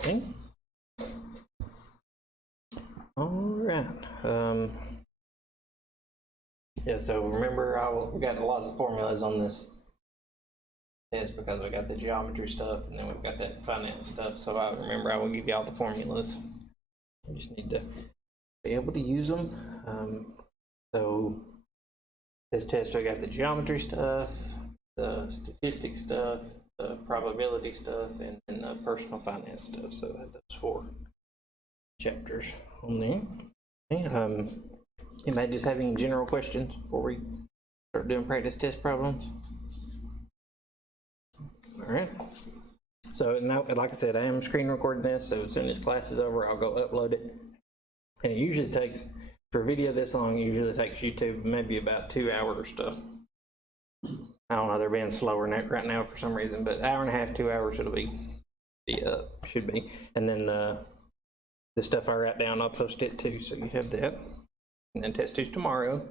Okay. All right. Yeah, so remember we got a lot of formulas on this test because we got the geometry stuff and then we've got that finance stuff. So I will give you all the formulas. You just need to be able to use them. So this test, I got the geometry stuff, the statistics stuff, the probability stuff, and then the personal finance stuff. So that's 4 chapters on there. Okay, anybody just have any general questions before we start doing practice test problems? All right. So now, like I said, I am screen recording this, so as soon as class is over, I'll go upload it. And it usually takes, for a video this long, it usually takes YouTube maybe about 2 hours to, I don't know, they're being slower right now for some reason, but 1.5 hours, 2 hours it'll be up, should be. And then the stuff I write down, I'll post it too, so you have that. And then test 2's tomorrow.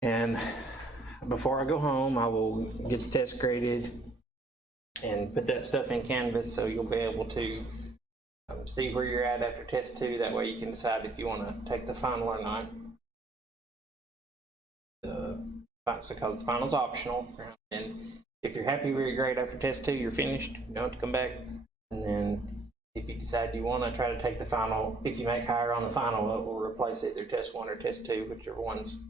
And before I go home, I will get the test graded and put that stuff in Canvas so you'll be able to see where you're at after test 2. That way you can decide if you want to take the final or not. Because the final's optional. And if you're happy with your grade after test 2, you're finished. You don't have to come back. And then if you decide you want to try to take the final, if you make higher on the final, it will replace either test 1 or test 2, whichever one's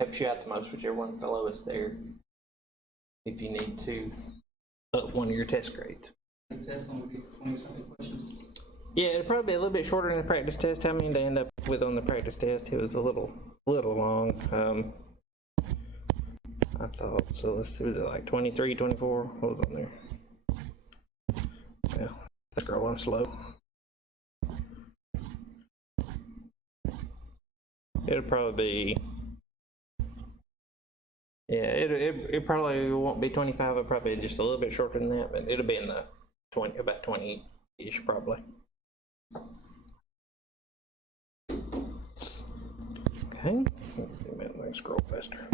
helps you out the most, whichever one's the lowest there, if you need to up one of your test grades. This test going to be 20-something questions? Yeah, it'll probably be a little bit shorter than the practice test. How many did I end up with on the practice test? It was a little long. I thought, so let's see, was it like 23, 24? What was on there? Yeah, scrolling slow. It'll probably be, yeah, it probably won't be 25. It'll probably be just a little bit shorter than that, but it'll be in the 20, about 20-ish probably. Okay, let's see, man, let me scroll faster.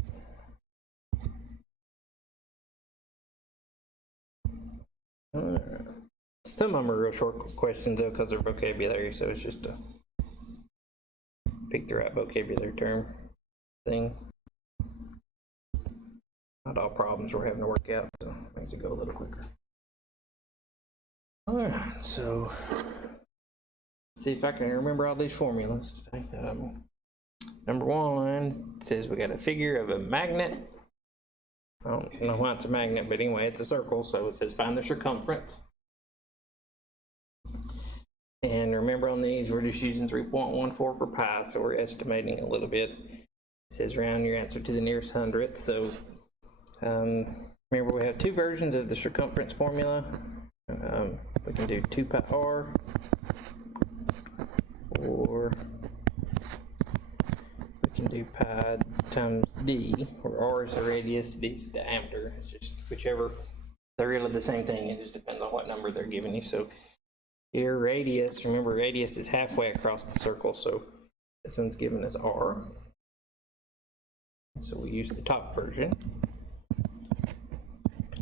Some of them are real short questions though, because they're vocabulary, so it's just to pick the right vocabulary term thing. Not all problems we're having to work out, so it makes it go a little quicker. All right, so let's see if I can remember all these formulas today. Number 1 says we got a figure of a magnet. I don't know why it's a magnet, but anyway, it's a circle, so it says find the circumference. And remember on these, we're just using 3.14 for pi, so we're estimating a little bit. It says round your answer to the nearest hundredth. So remember, we have 2 versions of the circumference formula. We can do 2 pi r, or we can do pi times d, where r is the radius, d is the diameter. It's just whichever, they're really the same thing, it just depends on what number they're giving you. So here, radius, remember radius is halfway across the circle, so this one's given us r. So we use the top version.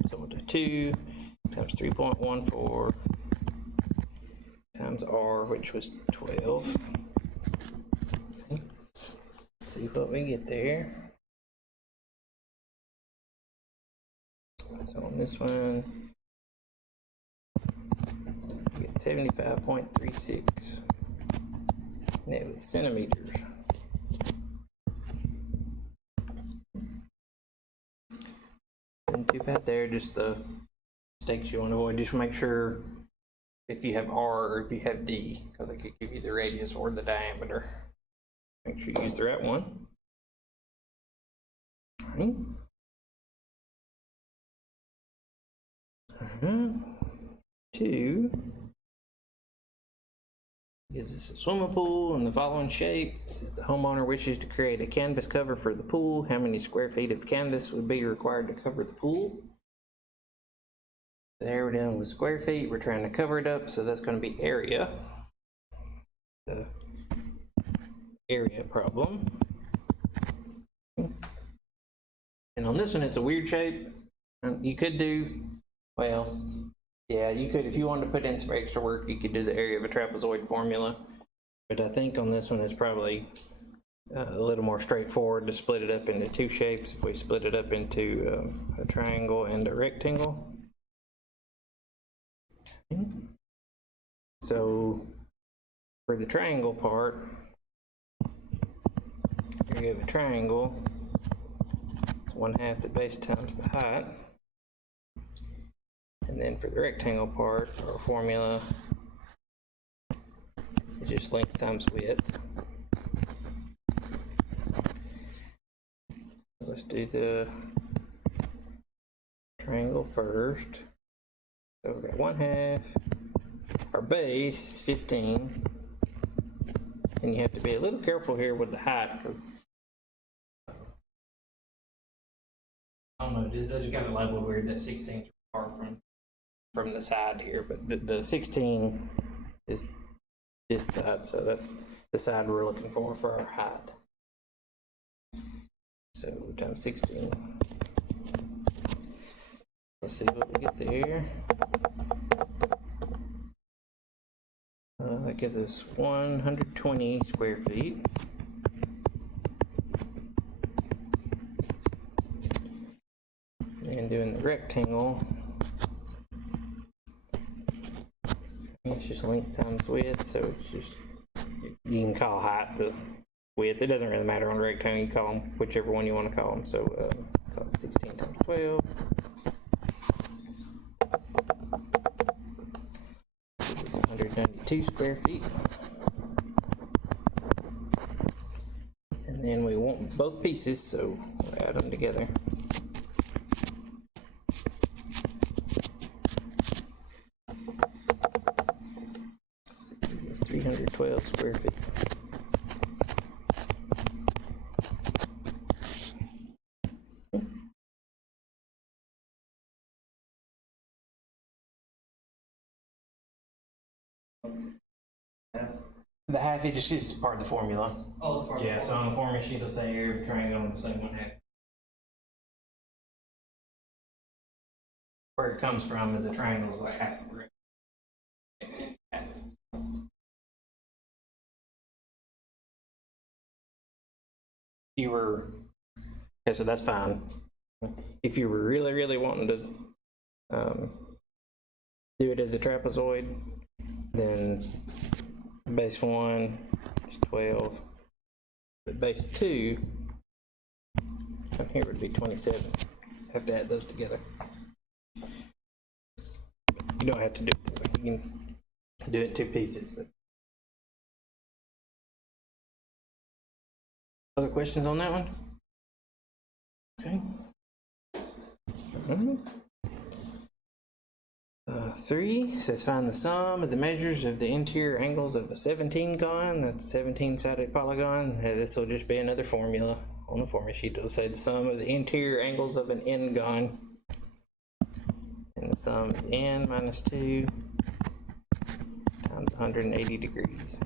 So we'll do 2 times 3.14 times r, which was 12. Okay. See what we get there. So on this one, we get 75.36. And it was centimeters. And too bad there, just the mistakes you want to avoid. Just make sure if you have R or if you have D, because it could give you the radius or the diameter. Make sure you use the right one. All right. 2 is this a swimming pool in the following shape? Says the homeowner wishes to create a canvas cover for the pool. How many square feet of canvas would be required to cover the pool? There we're dealing with square feet. We're trying to cover it up, so that's going to be area. The area problem. And on this one, it's a weird shape. You could do, well, Yeah, you could, if you wanted to put in some extra work, you could do the area of a trapezoid formula. But I think on this one, it's probably a little more straightforward to split it up into two shapes. If we split it up into a triangle and a rectangle. So for the triangle part, here you have a triangle. It's 1/2 the base times the height. And then for the rectangle part, our formula is just length times width. Let's do the triangle first. So we've got 1/2. Our base is 15. And you have to be a little careful here with the height because I don't know, they just got it labeled weird that 16 is far from the side here, but the 16 is this side, so that's the side we're looking for our height. So times 16. Let's see what we get there. That gives us 120 square feet. And doing the rectangle, it's just length times width, so it's just, you can call height the width. It doesn't really matter on the rectangle, you can call them whichever one you want to call them. So call it 16 times 12. This is 192 square feet. And then we want both pieces, so we'll add them together. This is 312 square feet. The half is just part of the formula. Oh, it's part of Yeah, the so on the formula sheet it'll say area of a triangle on the same 1/2. Where it comes from is a triangle is like half a brick. You were, okay, so that's fine. If you were really wanting to do it as a trapezoid, then base 1 is 12, but base 2 up here would be 27. Have to add those together. You don't have to do it that way. You can do it in two pieces. Other questions on that one? Okay. 3 says find the sum of the measures of the interior angles of a 17-gon. That's a 17-sided polygon. This will just be another formula on the formula sheet. It'll say the sum of the interior angles of an n-gon. And the sum is n minus 2 times 180 degrees.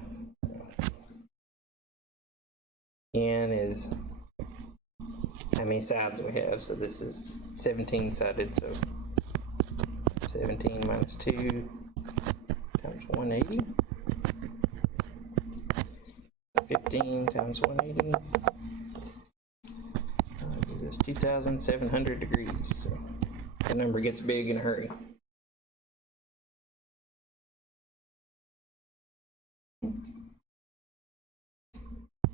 N is how many sides we have. So this is 17-sided. So 17 minus 2 times 180. 15 times 180 gives us 2,700 degrees. So that number gets big in a hurry.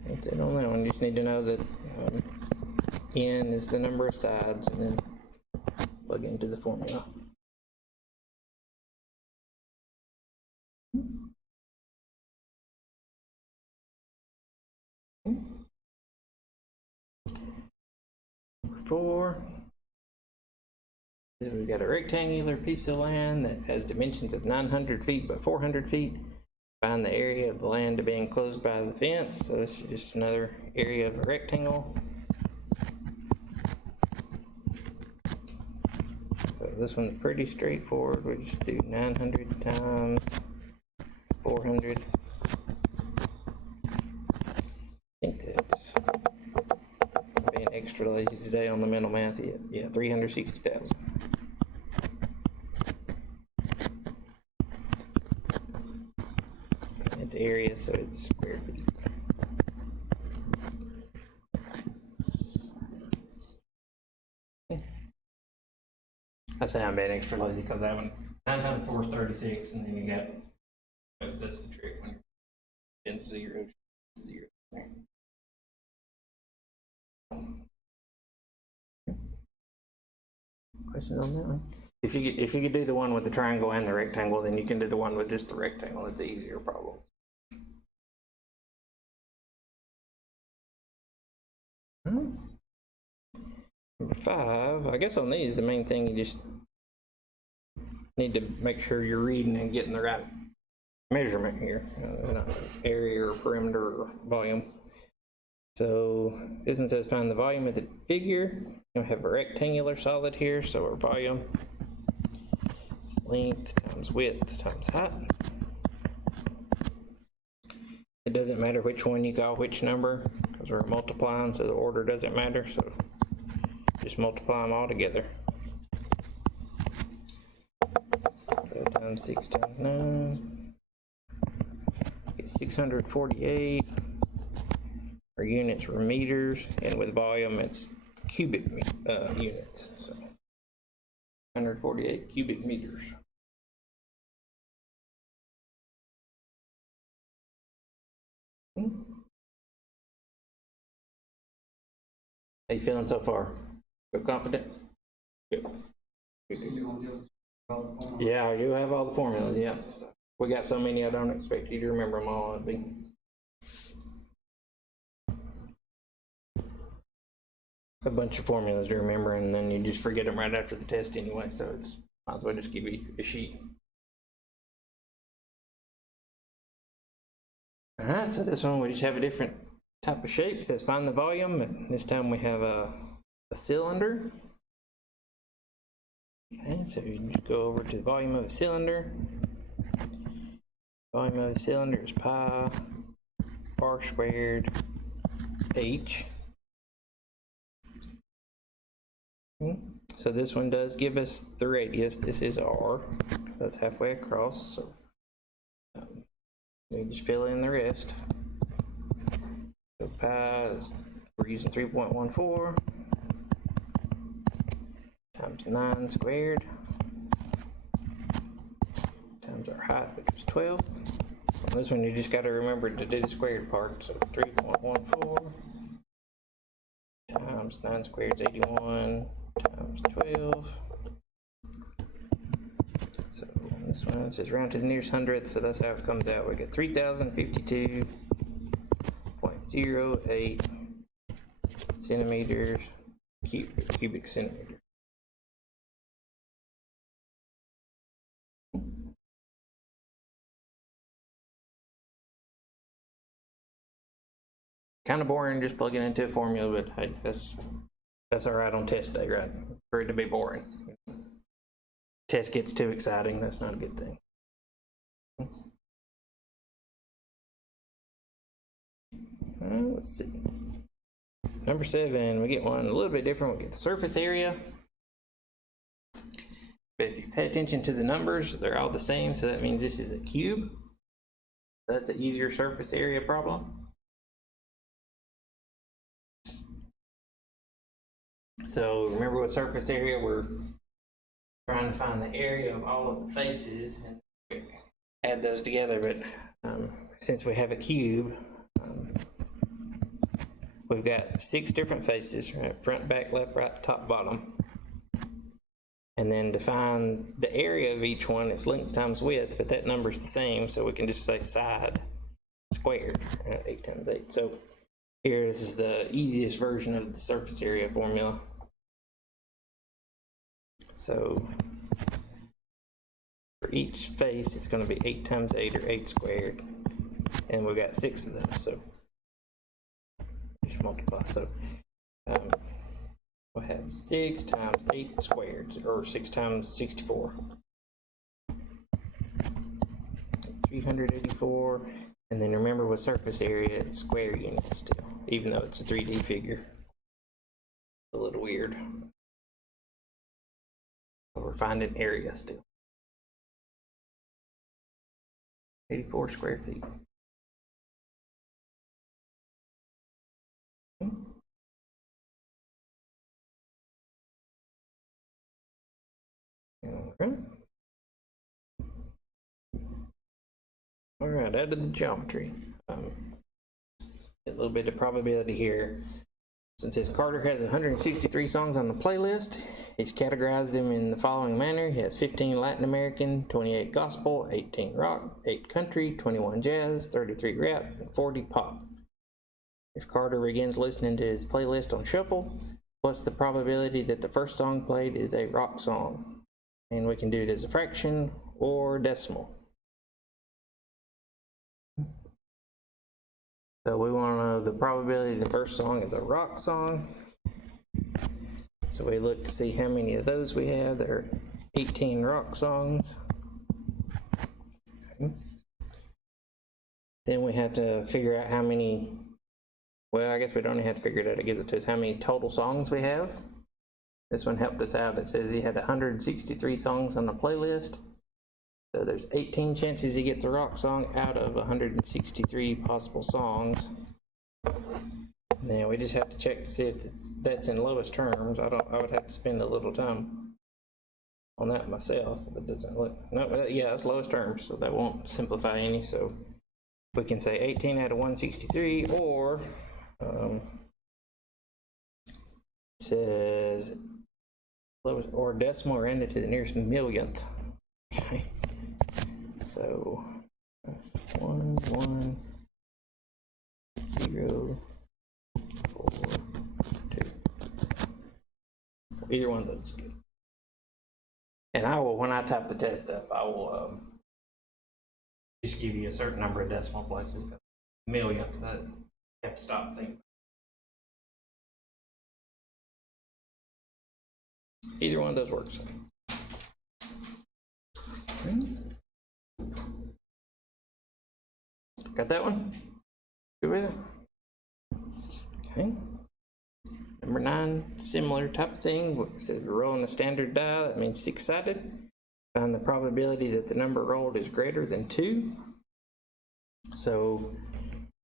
That's it on that one. You just need to know that n is the number of sides, and then plug into the formula. Number 4. We've got a rectangular piece of land that has dimensions of 900 feet by 400 feet. Find the area of the land to be enclosed by the fence. So this is just another area of a rectangle. So this one's pretty straightforward. We just do 900 times 400. I think that's being extra lazy today on the mental math. Yeah, 360,000. area, so it's square feet. I say I'm being extra lazy because I haven't, 9 times 4 is 36, and then you got, that's the trick when it's 0, 0. Question on that one? If you could do the one with the triangle and the rectangle, then you can do the one with just the rectangle. It's an easier problem. Number 5, I guess on these, the main thing, you just need to make sure you're reading and getting the right measurement here, area or perimeter or volume. So this one says find the volume of the figure. We have a rectangular solid here, so our volume is length times width times height. It doesn't matter which one you call which number because we're multiplying, so the order doesn't matter. So just multiply them all together. 12 times 6 times 9. Get 648. Our units were meters, and with volume, it's cubic units. So 148 cubic meters. How you feeling so far? Feel confident? Good. So you're gonna deal with all the formulas? Yeah, you have all the formulas. Yeah, we got so many. I don't expect you to remember them all. It'd be a bunch of formulas to remember, and then you just forget them right after the test anyway. So it's might as well just give you a sheet. All right, so this one we just have a different type of shape. It says find the volume, and this time we have a cylinder. Okay, so you just go over to the volume of a cylinder. Volume of a cylinder is pi r squared h. So this one does give us the radius. This is r. That's halfway across. So we just fill in the rest. So pi is, we're using 3.14 times 9 squared times our height, which was 12. On this one, you just got to remember to do the squared part. So 3.14 times 9 squared is 81 times 12. So this one says round to the nearest hundredth, so that's how it comes out. We get 3,052.08 centimeters cubic centimeter. Kind of boring just plugging into a formula, but hey, that's all right on test day, right? For it to be boring. Test gets too exciting, that's not a good thing. Let's see. Number 7, we get one a little bit different. We get the surface area. But if you pay attention to the numbers, they're all the same, so that means this is a cube. That's an easier surface area problem. So remember with surface area, we're trying to find the area of all of the faces and add those together, but since we have a cube, we've got 6 different faces, right? Front, back, left, right, top, bottom. And then to find the area of each one, it's length times width, but that number's the same, so we can just say side squared, right? 8 times 8. So here, this is the easiest version of the surface area formula. So for each face, it's going to be 8 times 8 or 8 squared. And we've got 6 of those, so just multiply. So we'll have 6 times 8 squared, or 6 times 64. 384. And then remember with surface area, it's square units still, even though it's a 3D figure. It's a little weird. But we're finding area still. 84 square feet. Alright. Alright, added the geometry. A little bit of probability here. Since his Carter has 163 songs on the playlist, he's categorized them in the following manner. He has 15 Latin American, 28 gospel, 18 rock, 8 country, 21 jazz, 33 rap, and 40 pop. If Carter begins listening to his playlist on shuffle, what's the probability that the first song played is a rock song? And we can do it as a fraction or decimal. So we want to know the probability the first song is a rock song. So we look to see how many of those we have. There are 18 rock songs. Okay. Then we have to figure out how many, well, I guess we don't have to figure it out. It gives it to us how many total songs we have. This one helped us out. It says he had 163 songs on the playlist. So there's 18 chances he gets a rock song out of 163 possible songs. Now we just have to check to see if that's in lowest terms. I would have to spend a little time on that myself. It doesn't look, no, yeah, it's lowest terms, so that won't simplify any. So we can say 18 out of 163, or says lowest or decimal or ended to the nearest millionth. Okay. So that's 1, 1, 0, 4, 2. Either one of those is good. And I will, when I type the test up, I will just give you a certain number of decimal places. Millionth, that you have to stop thinking. Either one of those works. Got that one? Good with it? Okay. Number 9, similar type of thing. It says we're rolling a standard die. That means 6-sided. Find the probability that the number rolled is greater than 2. So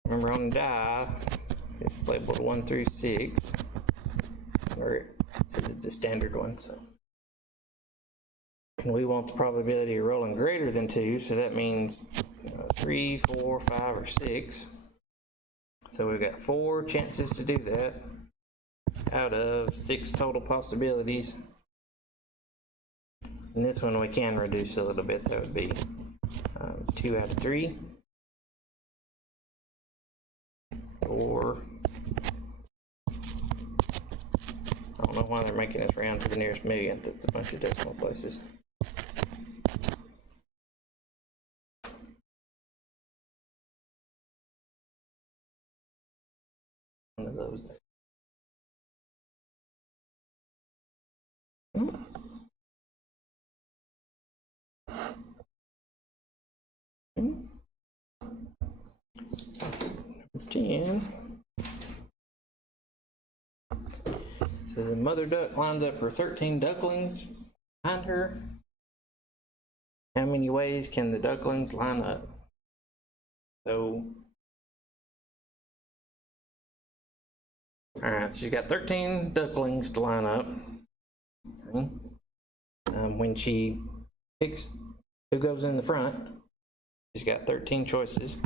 remember on the die, it's labeled 1 through 6. Or it says it's a standard one. So. And we want the probability of rolling greater than 2, so that means 3, 4, 5, or 6. So we've got 4 chances to do that out of 6 total possibilities. And this one we can reduce a little bit. That would be 2 out of 3, or I don't know why they're making us round to the nearest millionth. It's a bunch of decimal places. One of those there. Number 10. So the mother duck lines up her 13 ducklings behind her. How many ways can the ducklings line up? So, all right, so she's got 13 ducklings to line up. Okay. When she picks who goes in the front, she's got 13 choices.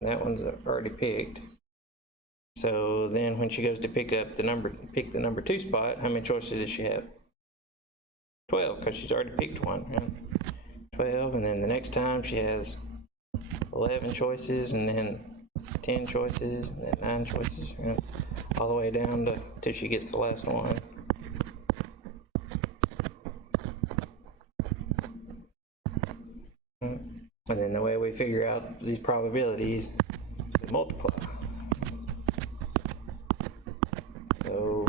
That one's already picked. So then when she goes to pick the number 2 spot, how many choices does she have? 12, because she's already picked one. Right? 12, and then the next time she has 11 choices, and then 10 choices, and then 9 choices, right? All the way down to till she gets the last one. And then the way we figure out these probabilities is multiply. So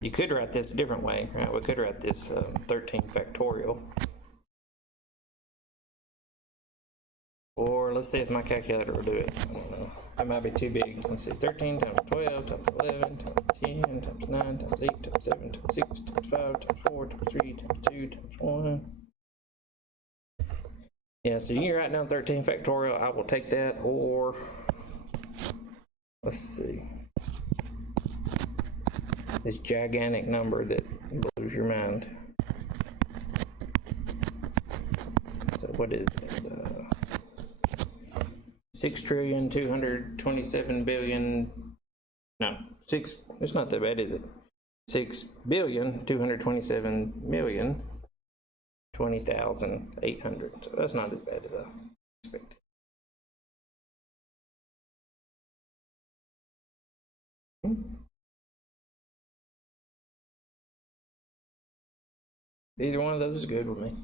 you could write this a different way, right? We could write this 13 factorial. Or let's see if my calculator will do it. I don't know. That might be too big. Let's see, 13 times 12 times 11 times 10 times 9 times 8 times 7 times 6 times 5 times 4 times 3 times 2 times 1. Yeah, so you can write down 13 factorial. I will take that, or let's see. this gigantic number that blows your mind. So what is it? 6,227,000,000,000. No, it's not that bad, is it? 6,227,020,800. So that's not as bad as I expected. Either one of those is good with me.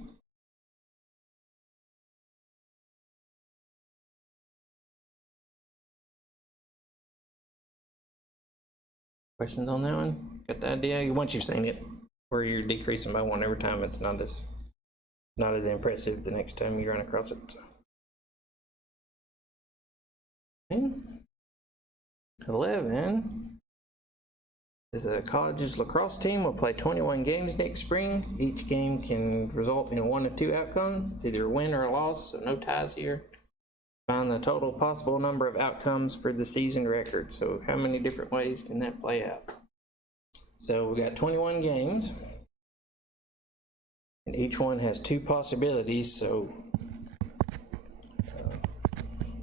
Questions on that one? Got the idea? Once you've seen it, where you're decreasing by one every time, it's not as impressive the next time you run across it. So. 11 is a college's lacrosse team will play 21 games next spring. Each game can result in one of two outcomes. It's either a win or a loss, so no ties here. Find the total possible number of outcomes for the season record. So how many different ways can that play out? So we got 21 games, and each one has two possibilities. So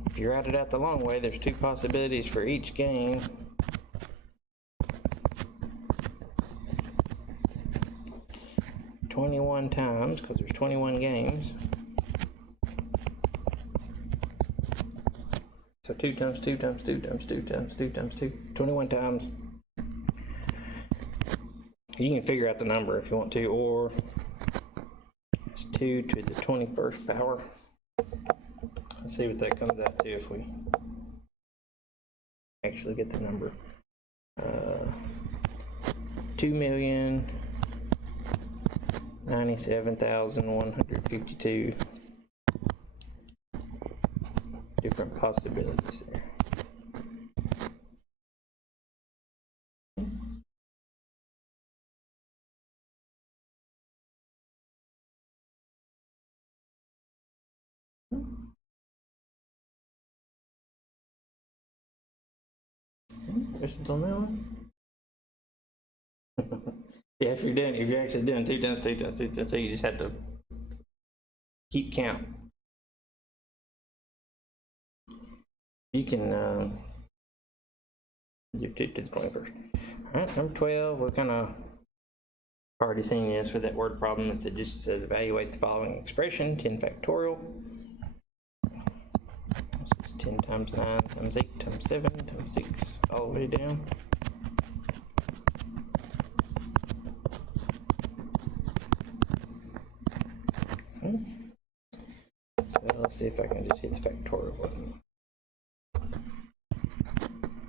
if you write it out the long way, there's two possibilities for each game. $21 times, because there's 21 games. So 2 times 2 times 2 times 2 times 2 times 2. 21 times. You can figure out the number if you want to, or it's 2 to the 21st power. Let's see what that comes out to if we actually get the number. 2,097,152 different possibilities there. Questions on that one? Yeah, if you're actually doing 2 times 2 times 2 times 2, you just have to keep count. You can do 2 to the 21st. All right, number 12, we're kind of already seen this for that word problem. It just says evaluate the following expression, 10 factorial. So it's 10 times 9 times 8 times 7 times 6 all the way down. Okay. So let's see if I can just hit the factorial button.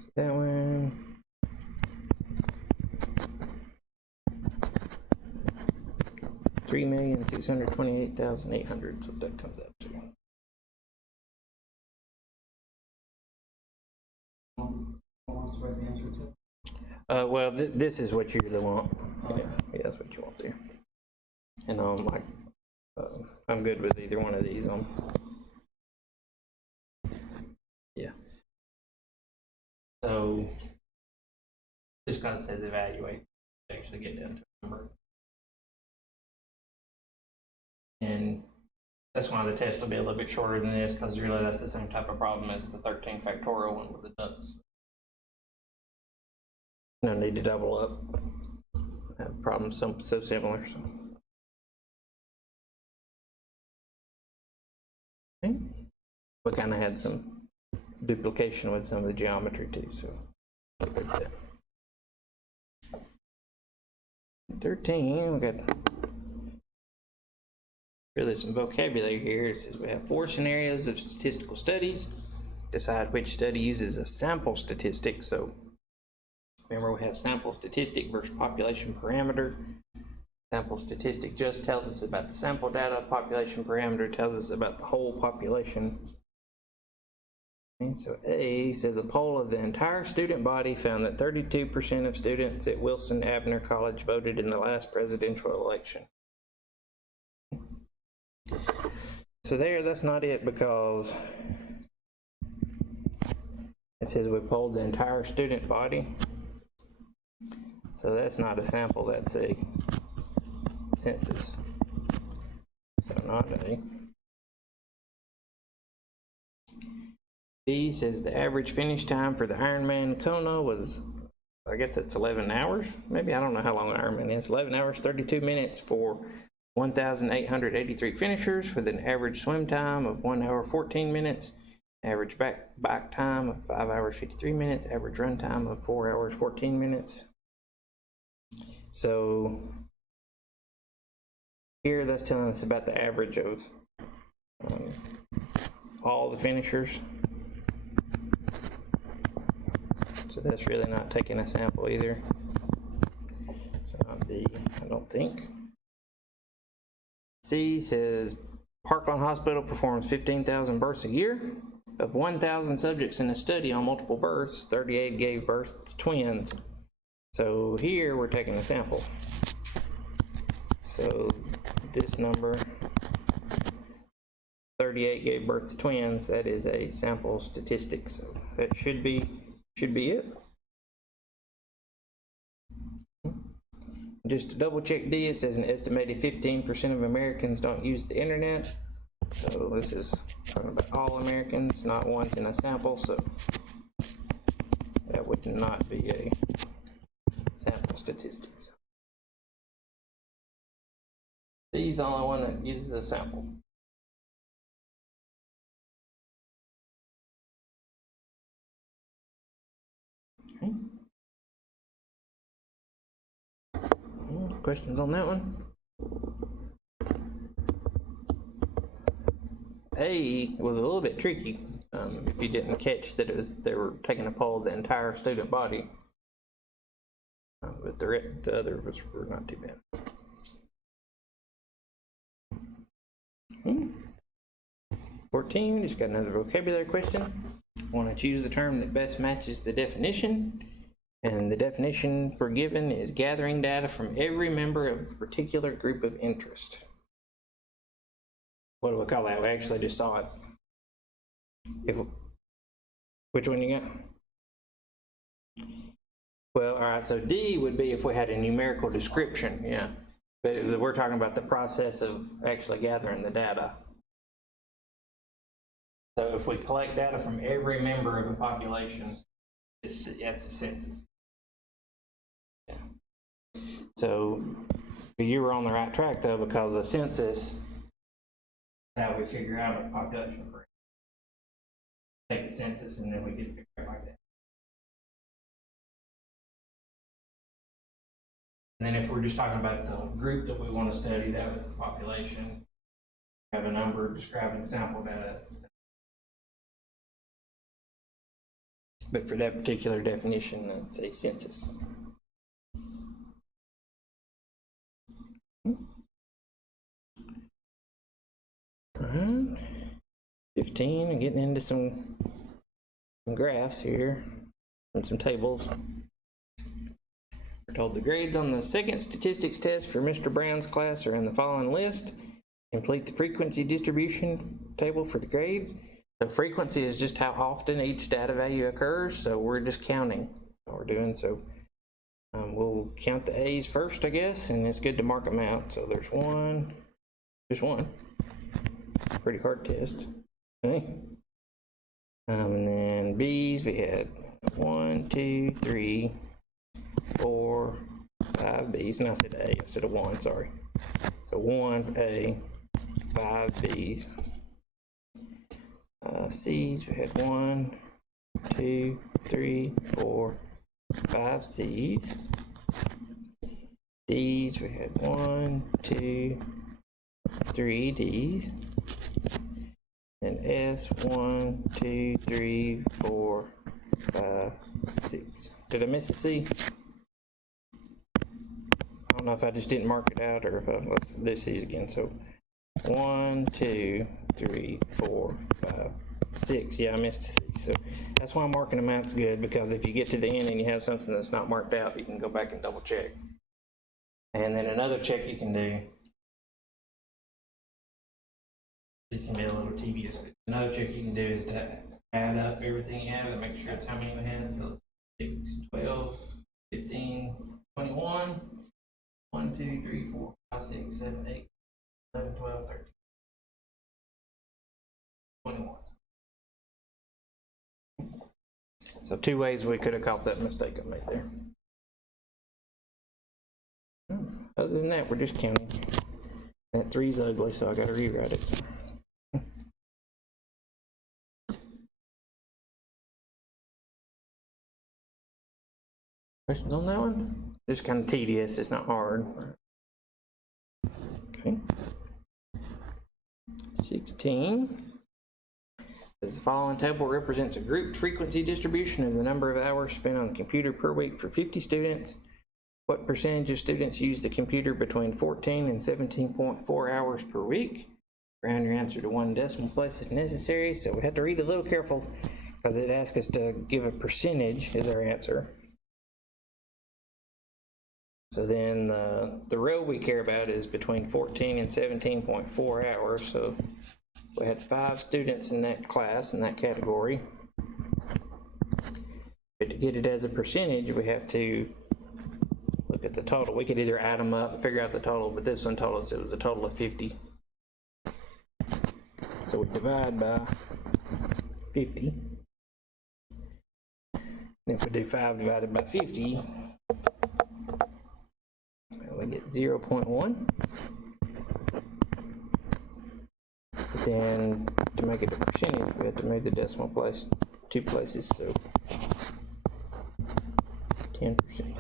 So that one. $3,628,800. So that comes out to. Wants to write the answer to? Well, this is what you really want. Yeah, that's what you want there. And I'm good with either one of these. Yeah. So just kind of says evaluate to actually get down to a number. And that's why the test will be a little bit shorter than this, because really that's the same type of problem as the 13 factorial one with the dots. No need to double up. Have problems so similar. So. Okay. We kind of had some duplication with some of the geometry too, so get rid of that. 13, we got really some vocabulary here. It says we have 4 scenarios of statistical studies. Decide which study uses a sample statistic. So remember, we have sample statistic versus population parameter. Sample statistic just tells us about the sample data. Population parameter tells us about the whole population. Okay, so A says a poll of the entire student body found that 32% of students at Wilson Abner College voted in the last presidential election. So that's not it, because it says we polled the entire student body. So that's not a sample, that's a census. So not A. B says the average finish time for the Ironman Kona was, I guess it's 11 hours, maybe, I don't know how long an Ironman is, 11 hours, 32 minutes for 1,883 finishers with an average swim time of 1 hour, 14 minutes, average bike time of 5 hours, 53 minutes, average run time of 4 hours, 14 minutes. So here that's telling us about the average of all the finishers. So that's really not taking a sample either. So not B, I don't think. C says Parkland Hospital performs 15,000 births a year. Of 1,000 subjects in a study on multiple births, 38 gave birth to twins. So here we're taking a sample. So this number, 38 gave birth to twins, that is a sample statistic. So that should be it. Just to double check D, it says an estimated 15% of Americans don't use the internet. So this is talking about all Americans, not ones in a sample, so that would not be a sample statistics. C is the only one that uses a sample. Okay. Questions on that one? A was a little bit tricky. If you didn't catch that they were taking a poll of the entire student body, but the other were not too bad. 14, just got another vocabulary question. Want to choose the term that best matches the definition, and the definition for given is gathering data from every member of a particular group of interest. What do we call that? We actually just saw it. Which one you got? Well, all right, so D would be if we had a numerical description, yeah. But we're talking about the process of actually gathering the data. So if we collect data from every member of a population, that's the census. Yeah. So you were on the right track though, because the census is how we figure out a population rate. Take the census and then we get it figured out like that. And then if we're just talking about the group that we want to study, that was the population, have a number describing sample data. But for that particular definition, it's a census. All right. 15, and getting into some graphs here and some tables. We're told the grades on the second statistics test for Mr. Brown's class are in the following list. Complete the frequency distribution table for the grades. So frequency is just how often each data value occurs, so we're just counting what we're doing. So we'll count the A's first, I guess, and it's good to mark them out. So there's one, just one. Pretty hard test. Okay. And then B's, we had 1, 2, 3, 4, 5 B's, and I said A instead of 1, sorry. So 1 A, 5 B's. C's, we had 1, 2, 3, 4, 5 C's. D's, we had 1, 2, 3 D's. And S, 1, 2, 3, 4, 5, 6. Did I miss a C? I don't know if I just didn't mark it out or if let's do C's again. So 1, 2, 3, 4, 5, 6. Yeah, I missed a C. So that's why marking them out's good, because if you get to the end and you have something that's not marked out, you can go back and double check. And then another check you can do. This can be a little tedious, but another trick you can do is to add up everything you have and make sure it's how many you had. So 6, 12, 15, 21, 1, 2, 3, 4, 5, 6, 7, 8, 11, 12, 13, 21. So two ways we could have caught that mistake I made there. Other than that, we're just counting. That 3's ugly, so I gotta rewrite it. Questions on that one? Just kind of tedious, it's not hard. Okay. 16. Says the following table represents a grouped frequency distribution of the number of hours spent on the computer per week for 50 students. What percentage of students use the computer between 14 and 17.4 hours per week? Round your answer to one decimal place if necessary. So we have to read a little careful because it asks us to give a percentage as our answer. So then the row we care about is between 14 and 17.4 hours. So we had 5 students in that class, in that category. But to get it as a percentage, we have to look at the total. We could either add them up and figure out the total, but this one told us it was a total of 50. So we divide by 50. And if we do 5 divided by 50, we get 0.1. But then to make it a percentage, we have to move the decimal place 2 places, so 10%.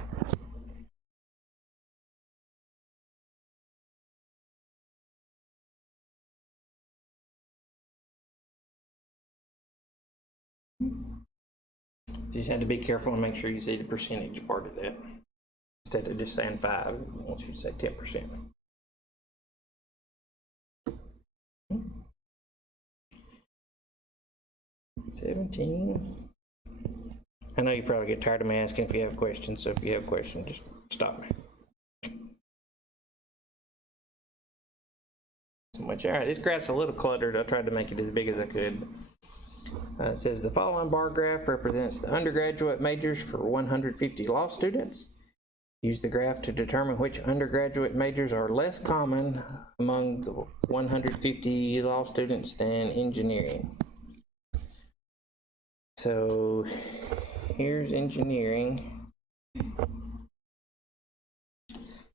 You just have to be careful and make sure you see the percentage part of that. Instead of just saying 5, I want you to say 10%. Hmm. 17. I know you probably get tired of me asking if you have questions, so if you have questions, just stop me. So much. All right, this graph's a little cluttered. I tried to make it as big as I could. It says the following bar graph represents the undergraduate majors for 150 law students. Use the graph to determine which undergraduate majors are less common among the 150 law students than engineering. So here's engineering.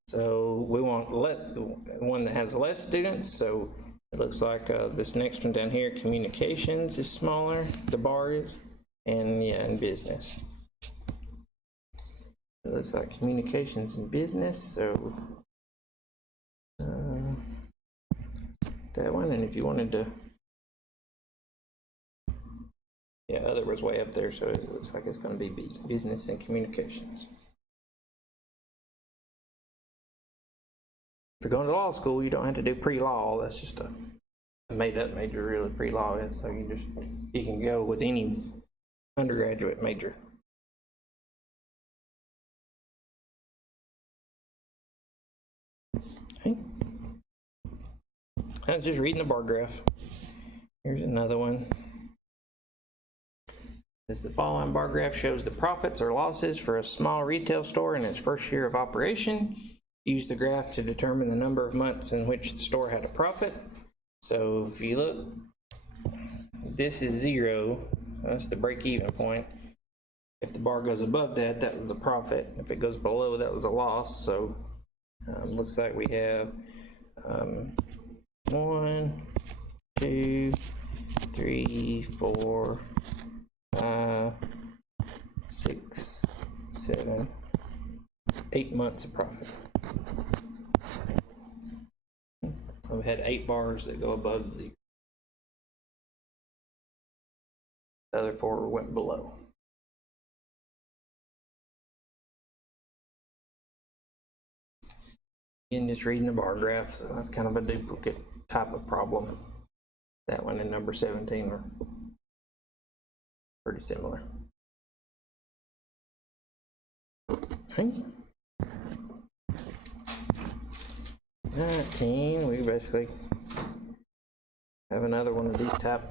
So we want the one that has less students. So it looks like this next one down here, communications is smaller, the bar is, and yeah, and business. It looks like communications and business, so that one, and if you wanted to, yeah, other was way up there, so it looks like it's going to be B, business and communications. If you're going to law school, you don't have to do pre-law. That's just a made-up major, really, pre-law is. So you can go with any undergraduate major. Okay. I was just reading the bar graph. Here's another one. The following bar graph shows the profits or losses for a small retail store in its first year of operation. Use the graph to determine the number of months in which the store had a profit. So if you look, this is 0. That's the break-even point. If the bar goes above that, that was a profit. If it goes below, that was a loss. So looks like we have 1, 2, 3, 4, 5, 6, 7, 8 months of profit. We had 8 bars that go above 0. The other 4 went below. Again, just reading the bar graph, so that's kind of a duplicate type of problem. That one and number 17 are pretty similar. Okay. 19, we basically have another one of these type.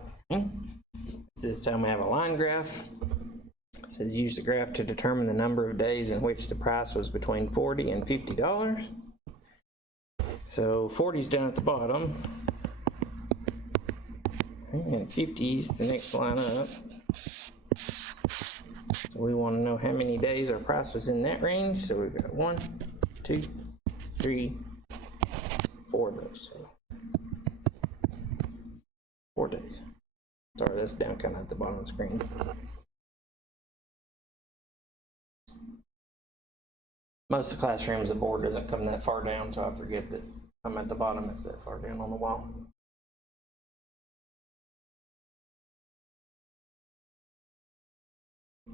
This time we have a line graph. It says use the graph to determine the number of days in which the price was between $40 and $50. So 40 is down at the bottom, and 50 is the next line up. So we want to know how many days our price was in that range. So we've got 1, 2, 3, 4 of those. So 4 days. Sorry, that's down kind of at the bottom of the screen. Most of the classrooms, the board doesn't come that far down, so I forget that I'm at the bottom, it's that far down on the wall.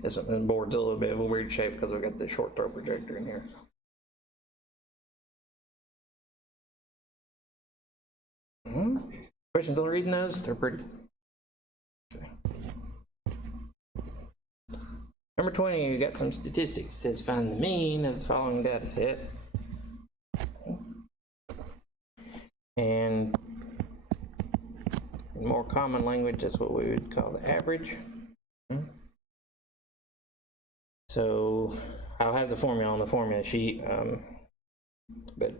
This one, the board's a little bit of a weird shape because I've got the short throw projector in here. Questions on reading those? They're pretty. Okay. Number 20, we got some statistics. It says find the mean of the following data set. And in more common language, that's what we would call the average. So I'll have the formula on the formula sheet, but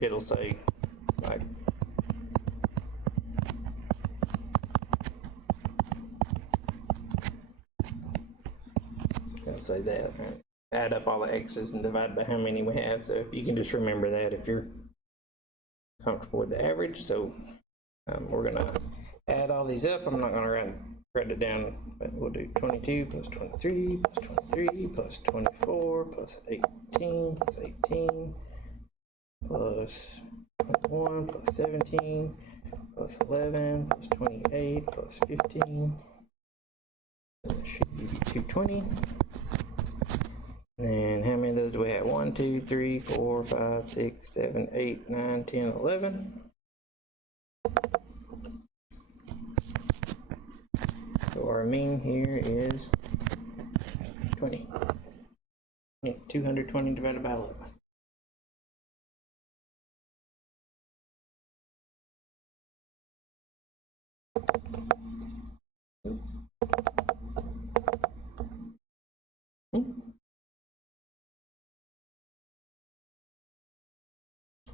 it'll say like it'll say that, right? Add up all the x's and divide by how many we have. So you can just remember that if you're comfortable with the average. So we're gonna add all these up. I'm not gonna write it down, but we'll do 22 plus 23 plus 23 plus 24 plus 18 plus 18 plus 21 plus 17 plus 11 plus 28 plus 15. And it should give you 220. And how many of those do we have? 1, 2, 3, 4, 5, 6, 7, 8, 9, 10, 11. So our mean here is 20. 220 divided by 11.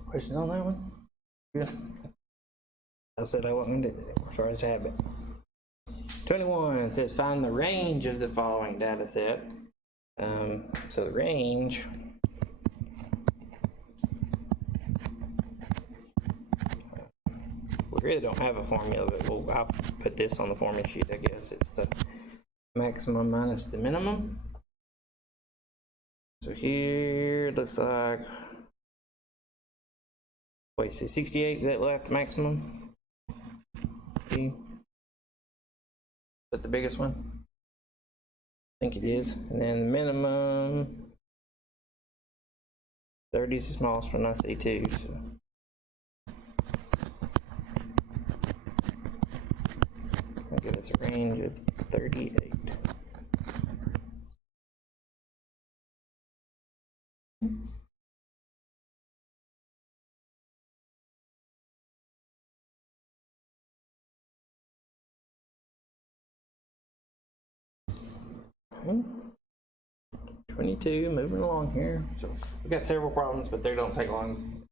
Questions on that one? Good. I said I wasn't going to do it anymore. Sorry, it's a habit. 21 says find the range of the following data set. So the range we really don't have a formula, but I'll put this on the formula sheet. I guess it's the maximum minus the minimum. So here it looks like, wait, see 68, that left the maximum. See? Is that the biggest one? I think it is. And then the minimum 30 is the smallest one I see too. So. I'll give us a range of 38. Okay. 22, moving along here. So we've got several problems, but they don't take long.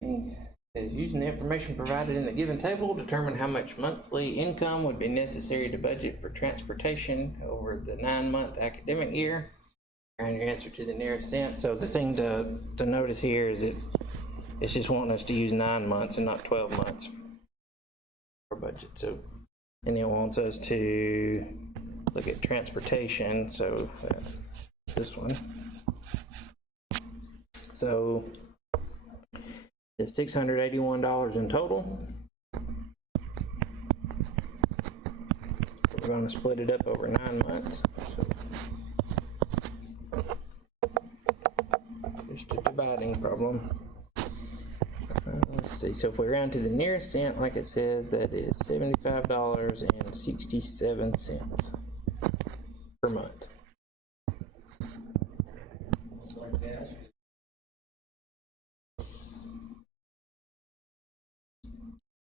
It says using the information provided in the given table, determine how much monthly income would be necessary to budget for transportation over the 9-month academic year. And your answer to the nearest cent. So the thing to notice here is it's just wanting us to use 9 months and not 12 months for budget. So, and it wants us to look at transportation. So that's this one. So it's $681 in total. We're going to split it up over 9 months. So just a dividing problem. Let's see, so if we round to the nearest cent, like it says, that is $75.67 per month. Like gas.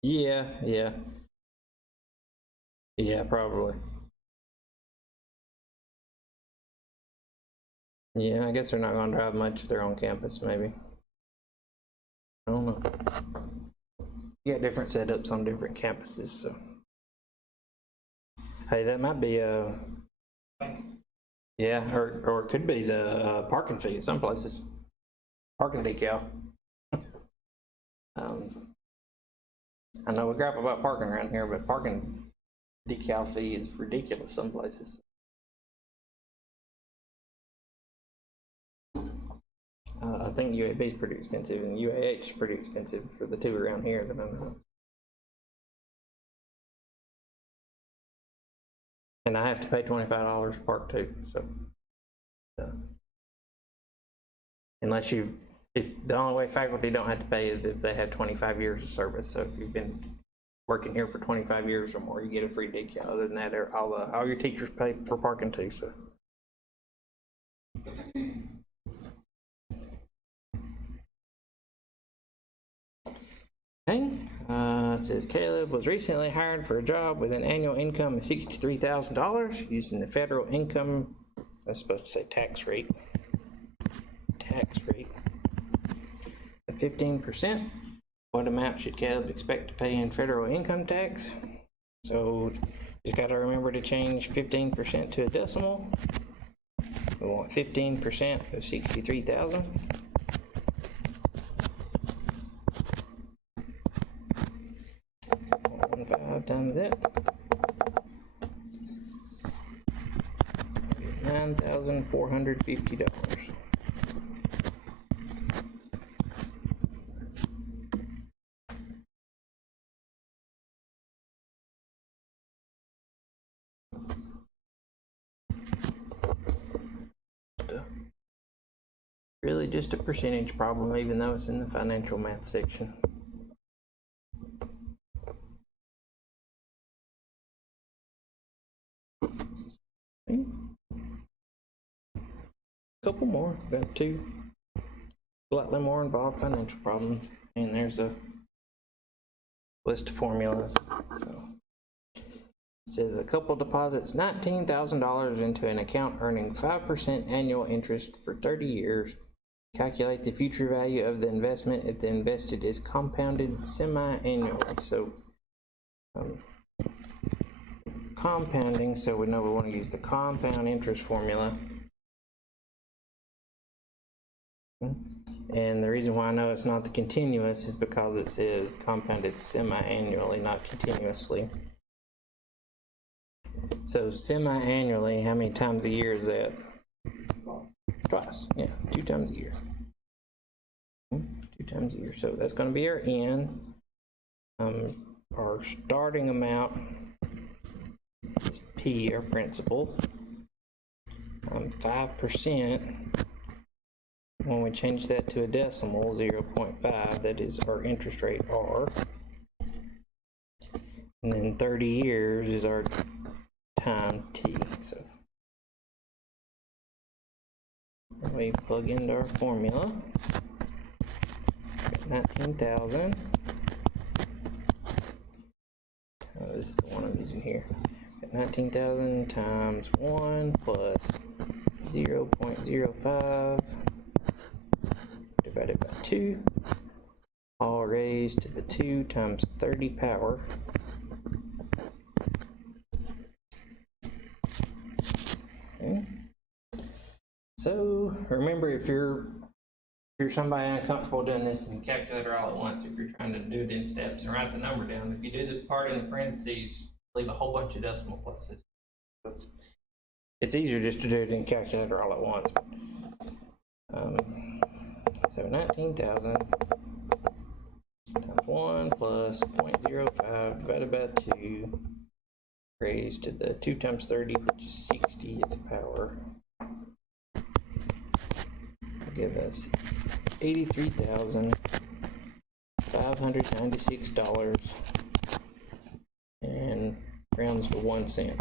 Yeah. Yeah, probably. Yeah, I guess they're not gonna drive much if they're on campus, maybe. I don't know. You got different setups on different campuses, so. Hey, that might be yeah, or it could be the parking fee at some places. Parking decal. I know we gripe about parking around here, but parking decal fee is ridiculous some places. I think UAB is pretty expensive, and UAH is pretty expensive for the two around here that I know. And I have to pay $25 to park too, so. Unless if the only way faculty don't have to pay is if they have 25 years of service. So if you've been working here for 25 years or more, you get a free decal. Other than that, all your teachers pay for parking too, so. Okay, it says Caleb was recently hired for a job with an annual income of $63,000 using the federal income, that's supposed to say tax rate of 15%. What amount should Caleb expect to pay in federal income tax? So you gotta remember to change 15% to a decimal. We want 15% of 63,000. 5 times it. $9,450. Really just a percentage problem, even though it's in the financial math section. Okay. Couple more, got two slightly more involved financial problems, and there's a list of formulas. So it says a couple deposits $19,000 into an account earning 5% annual interest for 30 years. Calculate the future value of the investment if the invested is compounded semi-annually. So compounding, so we know we want to use the compound interest formula. And the reason why I know it's not the continuous is because it says compounded semi-annually, not continuously. So semi-annually, how many times a year is that? Twice, yeah, 2 times a year. 2 times a year, so that's going to be our N. Our starting amount is P, our principal. 5%, when we change that to a decimal, 0.5, that is our interest rate, R. And then 30 years is our time, T. So we plug into our formula, 19,000. This is the one I'm using here. 19,000 times 1 plus 0.05 divided by 2, all raised to the 2 times 30 power. Okay. So remember, if you're somebody uncomfortable doing this in the calculator all at once, if you're trying to do it in steps and write the number down, if you do the part in the parentheses, leave a whole bunch of decimal places. It's easier just to do it in calculator all at once. So 19,000 times 1 plus 0.05 divided by 2 raised to the 2 times 30, which is 60th power. Will give us $83,596 and rounds to 1 cent.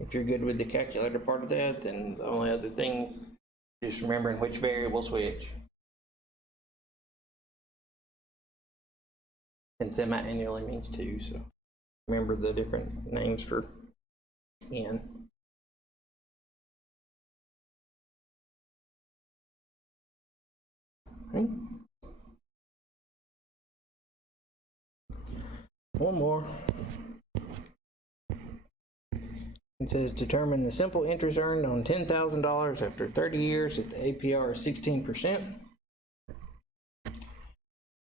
If you're good with the calculator part of that, then the only other thing is remembering which variable switch. And semi-annually means 2, so remember the different names for N. Okay. One more. It says determine the simple interest earned on $10,000 after 30 years if the APR is 16%.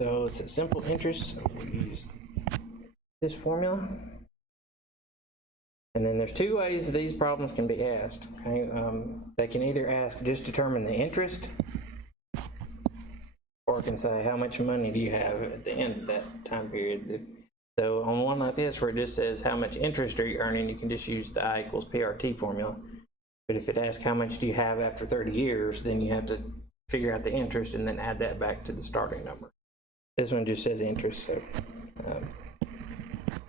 So it's a simple interest, so we use this formula. And then there's 2 ways these problems can be asked. Okay, they can either ask just determine the interest, or it can say how much money do you have at the end of that time period. So on one like this where it just says how much interest are you earning, you can just use the I equals PRT formula. But if it asks how much do you have after 30 years, then you have to figure out the interest and then add that back to the starting number. This one just says interest, so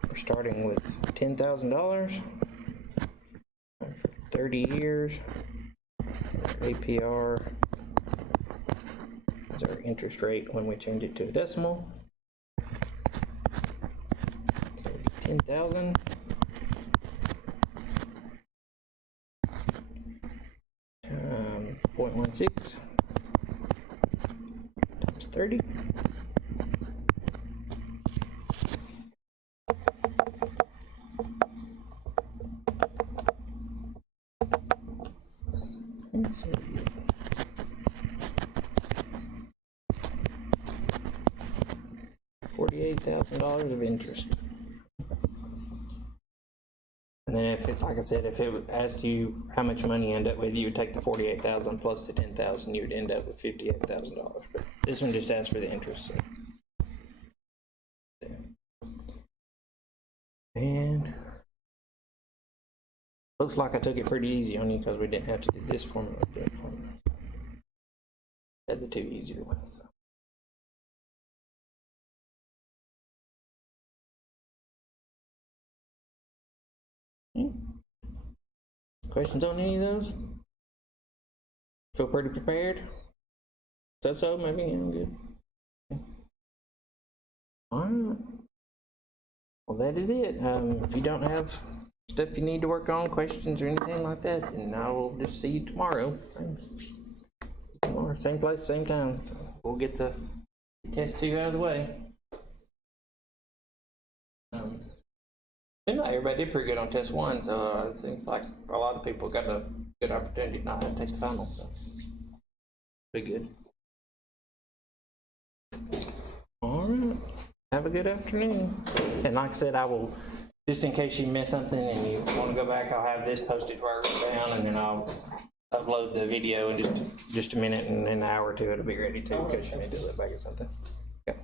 we're starting with $10,000 for 30 years. APR is our interest rate when we change it to a decimal. 10,000 0.16 times 30. And so $48,000 of interest. And then if it, like I said, if it asked you how much money you end up with, you would take the 48,000 plus the 10,000, you would end up with $58,000. But this one just asks for the interest. So. And looks like I took it pretty easy on you because we didn't have to do this formula. Had the 2 easier ones. So. Questions on any of those? Feel pretty prepared? So maybe I'm good. Alright. Well, that is it. If you don't have stuff you need to work on, questions or anything like that, then I will just see you tomorrow. Same place, same time. So we'll get the test 2 out of the way. Seems like everybody did pretty good on test 1, so it seems like a lot of people got a good opportunity not to take the final, so be good. All right, have a good afternoon. And like I said, I will, just in case you miss something and you want to go back, I'll have this posted where it's down, and then I'll upload the video in just a minute, and in an hour or 2 it'll be ready too, because you may do it back or something. Okay.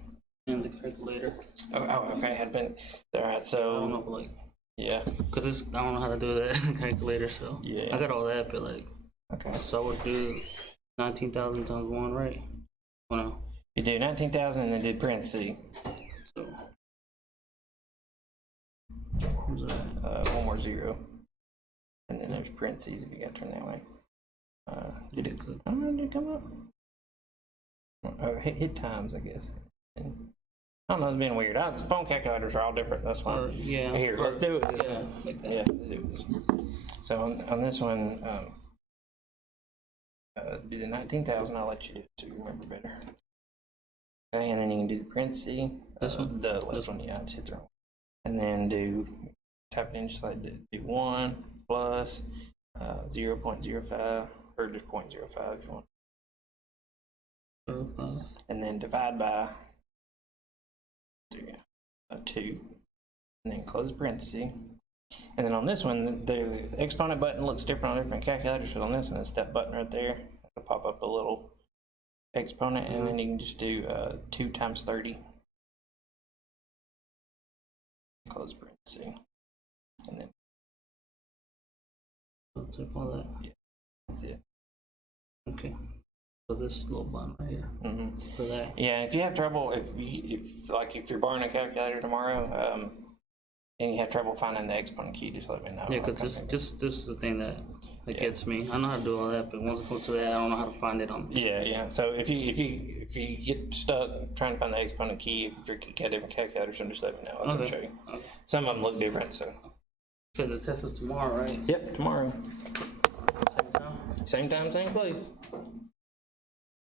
And the calculator. Oh, okay. Had been all right. I don't So know if like, yeah, cause it's, I don't know how to do that calculator. So Yeah. I got all that, but like, okay. so I would do 19,000 times 1, right? Well, no. You do 19,000 and then do parentheses. So what's that? 1 more 0, and then there's parentheses if you got to turn that way. Did it? I don't know. Did it come up? Hit times, I guess. And, I don't know. It's being weird. Phone calculators are all different. That's why. Or, yeah. Here, let's do it. This Yeah, like that. Yeah, let's do this. So on this one, do the 19,000. I'll let you do it so you remember better. Okay, and then you can do the parentheses. This one? The last one, yeah, I just hit the wrong. And then type it in just like do 1 plus 0.05 or just 0.05 if you want. 05. And then divide by 2, and then close the parenthesis. And then on this one, the exponent button looks different on different calculators, but on this one, it's that button right there. It'll pop up a little exponent, and then you can just do 2 times 30. Close parenthesis. And then Let's take all that. that's it. Okay. So this little button right here for that. Yeah, if you have trouble, if you're borrowing a calculator tomorrow, and you have trouble finding the exponent key, just let me know. Yeah, cause this is the thing that gets me. I know how to do all that, but once it comes to that, I don't know how to find it on. Yeah. So if you get stuck trying to find the exponent key, if you're got different calculators, then just let me know. I can show you. Okay. Some of them look different, so. So the test is tomorrow, right? Yep, tomorrow. Same time? Same time, same place.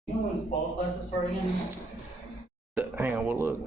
You know when fall classes start again? Hang on, we'll look.